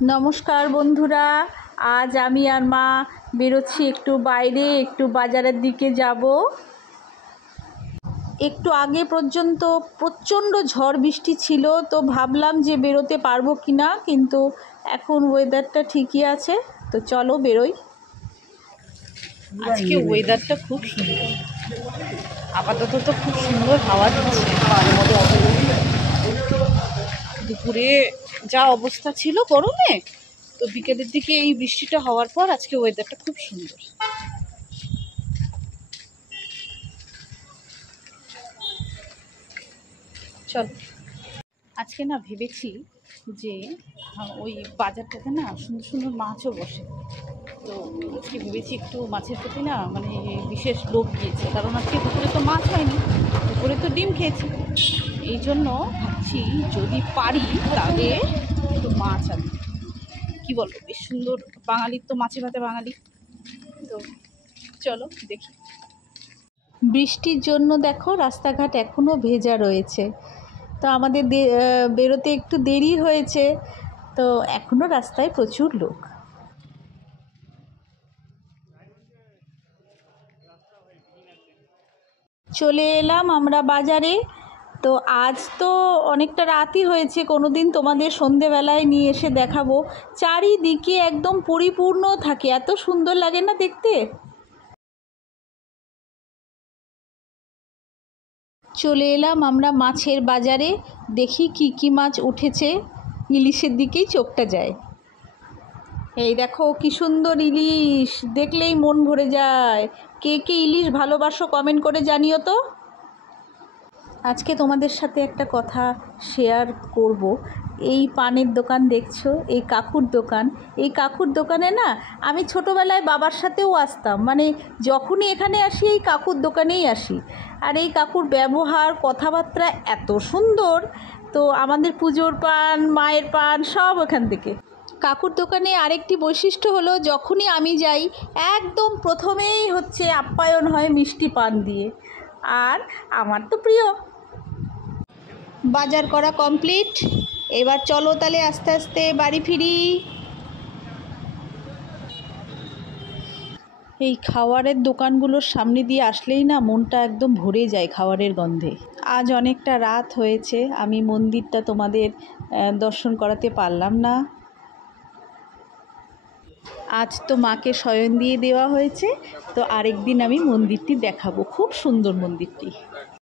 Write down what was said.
নমস্কার বন্ধুরা, আজ আমি আর মা বেরোচ্ছি একটু বাইরে, একটু বাজারের দিকে যাব। একটু আগে পর্যন্ত প্রচণ্ড ঝড় বৃষ্টি ছিল, তো ভাবলাম যে বেরোতে পারবো কি না, কিন্তু এখন ওয়েদারটা ঠিকই আছে, তো চলো বেরোই। আজকে ওয়েদারটা খুব সুন্দর, আপাতত তো খুব সুন্দর হাওয়া দিচ্ছে। দুপুরে যা অবস্থা ছিল গরমে, তো বিকেলের দিকে এই বৃষ্টিটা হওয়ার পর আজকে ওয়েদারটা খুব সুন্দর। চল, আজকে না ভেবেছি যে ওই বাজারটাতে না সুন্দর সুন্দর মাছও বসে, তো আজকে ভেবেছি একটু মাছের প্রতি না মানে বিশেষ লোভ গিয়েছে, কারণ আজকে দুপুরে তো মাছ হয়নি, দুপুরে তো ডিম খেয়েছি। এই জন্য ভাবছি যদি পারি তাহলে একটু মাছ আনি। কী বলো, বেশ সুন্দর, বাঙালির তো মাছে ভাতে বাঙালি, তো চলো দেখি। বৃষ্টির জন্য দেখো রাস্তাঘাট এখনও ভেজা রয়েছে, তো আমাদের বেরোতে একটু দেরি হয়েছে, তো এখনও রাস্তায় প্রচুর লোক। চলে এলাম আমরা বাজারে। তো আজ তো অনেকটা রাতই হয়েছে, কোনো দিন তোমাদের সন্ধেবেলায় নিয়ে এসে দেখাবো। চারিদিকে একদম পরিপূর্ণ থাকে, এত সুন্দর লাগে না দেখতে। চলে এলাম আমরা মাছের বাজারে, দেখি কি কি মাছ উঠেছে। ইলিশের দিকেই চোখটা যায়। এই দেখো কি সুন্দর ইলিশ, দেখলেই মন ভরে যায়। কে কে ইলিশ ভালোবাসো কমেন্ট করে জানিও তো। আজকে তোমাদের সাথে একটা কথা শেয়ার করব। এই পানের দোকান দেখছো, এই কাকুর দোকান, এই কাকুর দোকানে না আমি ছোটোবেলায় বাবার সাথেও আসতাম, মানে যখনই এখানে আসি এই কাকুর দোকানেই আসি। আর এই কাকুর ব্যবহার কথাবার্তা এত সুন্দর, তো আমাদের পুজোর পান, মায়ের পান সব ওখান থেকে। কাকুর দোকানে আরেকটি বৈশিষ্ট্য হলো, যখনই আমি যাই একদম প্রথমেই হচ্ছে আপ্যায়ন হয় মিষ্টি পান দিয়ে, আর আমার তো প্রিয়। বাজার করা কমপ্লিট, এবার চলো তাহলে আস্তে আস্তে বাড়ি ফিরি। এই খাওয়ারের দোকানগুলোর সামনে দিয়ে আসলেই না মনটা একদম ভরে যায় খাওয়ারের গন্ধে। আজ অনেকটা রাত হয়েছে, আমি মন্দিরটা তোমাদের দর্শন করাতে পারলাম না। আজ তো মাকে শয়ন দিয়ে দেওয়া হয়েছে, তো আরেকদিন আমি মন্দিরটি দেখাবো, খুব সুন্দর মন্দিরটি।